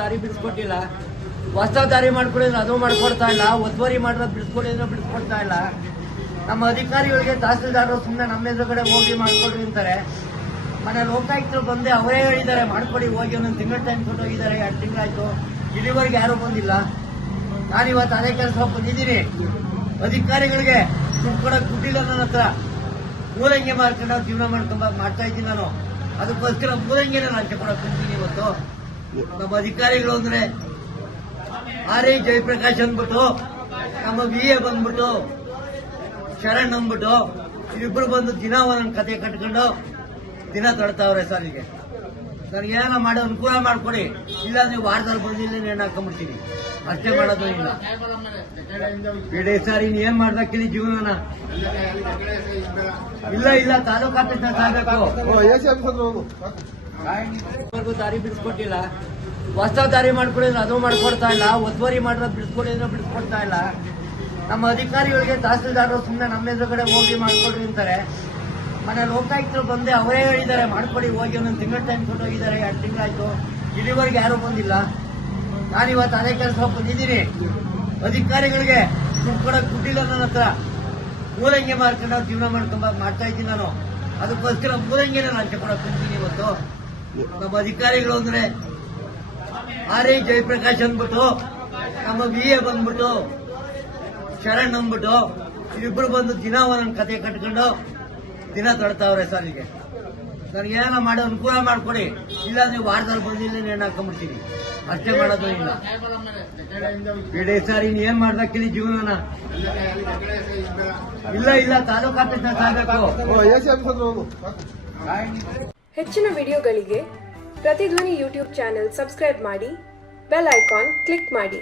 ದಾರಿ ಬಿಡಿಸ್ಕೊಟ್ಟಿಲ್ಲ. ಹೊಸ ದಾರಿ ಮಾಡ್ಕೊಡಿದ್ರೆ ಅದು ಮಾಡ್ಕೊಡ್ತಾ ಇಲ್ಲ. ಒತ್ತುವರಿ ಮಾಡೋದು ಬಿಡಿಸ್ಕೊಡಿದ್ರೆ ಬಿಡಿಸ್ಕೊಡ್ತಾ ಇಲ್ಲ. ನಮ್ಮ ಅಧಿಕಾರಿಗಳಿಗೆ ತಹಸೀಲ್ದಾರರು ಸುಮ್ಮನೆ ನಮ್ಮ ಎದುರುಗಡೆ ಹೋಗಿ ಮಾಡ್ಕೊಡ್ರಿ ಅಂತಾರೆ. ಮನೆ ಲೋಕಾಯುಕ್ತರು ಬಂದೆ ಅವರೇ ಹೇಳಿದ್ದಾರೆ ಮಾಡ್ಕೊಡಿ ಹೋಗಿ, ಒಂದೊಂದು ತಿಂಗಳ ಟೈಮ್ ಕೊಟ್ಟು ಹೋಗಿದ್ದಾರೆ. 2 ತಿಂಗಳಾಯ್ತು, ಇಲ್ಲಿವರೆಗೆ ಯಾರು ಬಂದಿಲ್ಲ. ನಾನಿವತ್ತು ಅದೇ ಕೆಲಸ ಬಂದಿದ್ದೀನಿ. ಅಧಿಕಾರಿಗಳಿಗೆ ದುಡ್ಡು ಕೊಡೋಕೆ ದುಡ್ಡಿಲ್ಲ ನನ್ನ ಹತ್ರ. ಮೂಲಂಗಿ ಮಾರ್ಕೊಂಡು ಜೀವನ ಮಾಡ್ತಾ ಇದ್ದೀನಿ ನಾನು. ಅದಕ್ಕೋಸ್ಕರ ಮೂಲಂಗಿನ ಲಂಚ ಕೊಡಕ್ಕೆ ಬಂದಿದ್ದೀನಿ ಇವತ್ತು. ನಮ್ಮ ಅಧಿಕಾರಿಗಳು ಅಂದ್ರೆ ಆರ್.ಐ. ಜಯಪ್ರಕಾಶ್ ಅಂದ್ಬಿಟ್ಟು, ನಮ್ಮ ವಿ.ಎ. ಬಂದ್ಬಿಟ್ಟು ಶರಣ್ ಅಂದ್ಬಿಟ್ಟು, ಇಬ್ಬರು ಬಂದು ದಿನ ಒಂದೊಂದು ಕತೆ ಕಟ್ಕೊಂಡು ದಿನ ತೊಡ್ತಾವ್ರೆ. ಸರ್ ಈಗ ನನಗೆ ಏನೋ ಮಾಡಿ ಅನುಕೂಲ ಮಾಡ್ಕೊಡಿ, ಇಲ್ಲ ನೀವು ವಾರದಲ್ಲಿ ಬಂದಿಲ್ಲ ನೇಣು ಹಾಕೊಂಡ್ಬಿಡ್ತೀನಿ. ಅಷ್ಟೇ ಮಾಡೋದು ಇಲ್ಲ. ಬಿಡಿ ಸರ್, ಇನ್ ಏನ್ ಮಾಡ್ಬೇಕಿಲ್ಲಿ ಜೀವನ. ಇಲ್ಲ ತಾಲೂಕು ಆಫೀಸ್ ಸಾಗಬೇಕು. ದಾರಿ ಬಿಡಿಸ್ಕೊಟ್ಟಿಲ್ಲ. ಹೊಸ ದಾರಿ ಮಾಡ್ಕೊಡಿದ್ರೆ ಅದು ಮಾಡ್ಕೊಡ್ತಾ ಇಲ್ಲ. ಒತ್ತುವರಿ ಮಾಡೋದು ಬಿಡಿಸ್ಕೊಡಿದ್ರೆ ಬಿಡಿಸ್ಕೊಡ್ತಾ ಇಲ್ಲ. ನಮ್ಮ ಅಧಿಕಾರಿಗಳಿಗೆ ತಹಸೀಲ್ದಾರರು ಸುಮ್ಮನೆ ನಮ್ಮ ಎದುರುಗಡೆ ಹೋಗಿ ಮಾಡ್ಕೊಡ್ರಿ ಅಂತಾರೆ. ಮನೆ ಲೋಕಾಯುಕ್ತರು ಬಂದೆ ಅವರೇ ಹೇಳಿದ್ದಾರೆ ಮಾಡ್ಕೊಡಿ ಹೋಗಿ, ಒಂದೊಂದು ತಿಂಗಳ ಟೈಮ್ ಕೊಟ್ಟು ಹೋಗಿದ್ದಾರೆ. 2 ತಿಂಗಳಾಯ್ತು, ಇಲ್ಲಿವರೆಗೆ ಯಾರು ಬಂದಿಲ್ಲ. ನಾನಿವತ್ತು ಅದೇ ಕೆಲಸ ಬಂದಿದ್ದೀನಿ. ಅಧಿಕಾರಿಗಳಿಗೆ ದುಡ್ಡು ಕೊಡೋಕೆ ದುಡ್ಡಿಲ್ಲ ನನ್ನ ಹತ್ರ. ಮೂಲಂಗಿ ಮಾರ್ಕೊಂಡು ಜೀವನ ಮಾಡ್ತಾ ಇದ್ದೀನಿ ನಾನು. ಅದಕ್ಕೋಸ್ಕರ ಮೂಲಂಗಿನ ಲಂಚ ಕೊಡಕ್ಕೆ ಬಂದಿದ್ದೀನಿ ಇವತ್ತು. ನಮ್ಮ ಅಧಿಕಾರಿಗಳು ಅಂದ್ರೆ ಆರ್.ಐ. ಜಯಪ್ರಕಾಶ್ ಅಂದ್ಬಿಟ್ಟು, ನಮ್ಮ ವಿ.ಎ. ಬಂದ್ಬಿಟ್ಟು ಶರಣ್ ಅಂದ್ಬಿಟ್ಟು, ಇಬ್ಬರು ಬಂದು ದಿನ ಒಂದೊಂದು ಕತೆ ಕಟ್ಕೊಂಡು ದಿನ ತೊಡ್ತಾವ್ರೆ. ಸರ್ ಈಗ ನನಗೆ ಏನೋ ಮಾಡಿ ಅನುಕೂಲ ಮಾಡ್ಕೊಡಿ, ಇಲ್ಲ ನೀವು ವಾರದಲ್ಲಿ ಬಂದಿಲ್ಲ ನೇಣು ಹಾಕೊಂಡ್ಬಿಡ್ತೀನಿ. ಅಷ್ಟೇ ಮಾಡೋದು ಇಲ್ಲ. ಬಿಡಿ ಸರ್, ಇನ್ ಏನ್ ಮಾಡ್ಬೇಕಿಲ್ಲಿ ಜೀವನ. ಇಲ್ಲ ತಾಲೂಕು ಆಫೀಸ್ ಸಾಗಬೇಕು. ಹೆಚ್ಚಿನ ವಿಡಿಯೋಗಳಿಗೆ ಪ್ರತಿಧ್ವನಿ ಯೂಟ್ಯೂಬ್ ಚಾನೆಲ್ ಸಬ್ಸ್ಕ್ರೈಬ್ ಮಾಡಿ, ಬೆಲ್ ಐಕಾನ್ ಕ್ಲಿಕ್ ಮಾಡಿ.